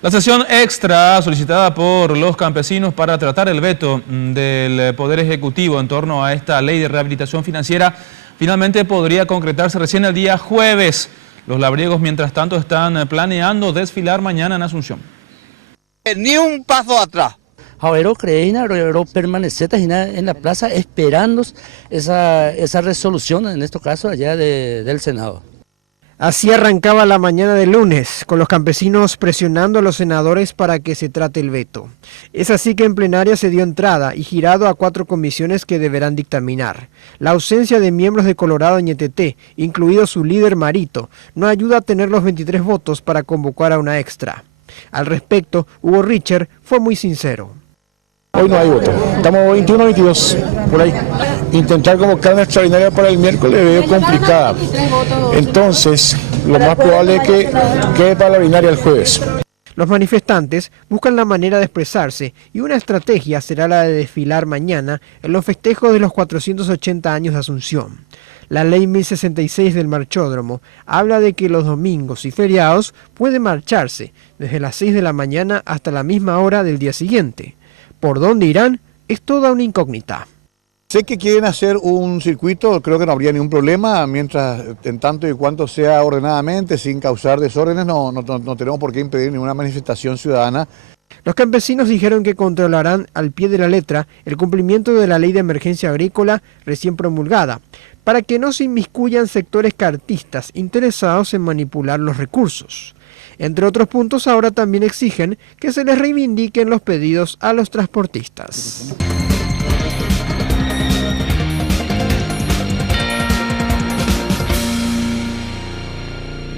La sesión extra solicitada por los campesinos para tratar el veto del Poder Ejecutivo en torno a esta ley de rehabilitación financiera finalmente podría concretarse recién el día jueves. Los labriegos, mientras tanto, están planeando desfilar mañana en Asunción. Ni un paso atrás. Ahora creo permanecer en la plaza esperando esa resolución, en este caso allá del Senado. Así arrancaba la mañana del lunes, con los campesinos presionando a los senadores para que se trate el veto. Es así que en plenaria se dio entrada y girado a 4 comisiones que deberán dictaminar. La ausencia de miembros de Colorado Ñeteté, incluido su líder Marito, no ayuda a tener los 23 votos para convocar a una extra. Al respecto, Hugo Richard fue muy sincero. Hoy no hay voto, estamos 21-22, por ahí. Intentar convocar una extraordinaria para el miércoles veo complicada. Entonces, lo más probable es que quede para la binaria el jueves. Los manifestantes buscan la manera de expresarse y una estrategia será la de desfilar mañana en los festejos de los 480 años de Asunción. La ley 1066 del marchódromo habla de que los domingos y feriados puede marcharse desde las 6 de la mañana hasta la misma hora del día siguiente. ¿Por dónde irán? Es toda una incógnita. Sé que quieren hacer un circuito, creo que no habría ningún problema, mientras, en tanto y cuanto sea ordenadamente, sin causar desórdenes, no tenemos por qué impedir ninguna manifestación ciudadana. Los campesinos dijeron que controlarán al pie de la letra el cumplimiento de la ley de emergencia agrícola recién promulgada, para que no se inmiscuyan sectores cartistas interesados en manipular los recursos. Entre otros puntos, ahora también exigen que se les reivindiquen los pedidos a los transportistas.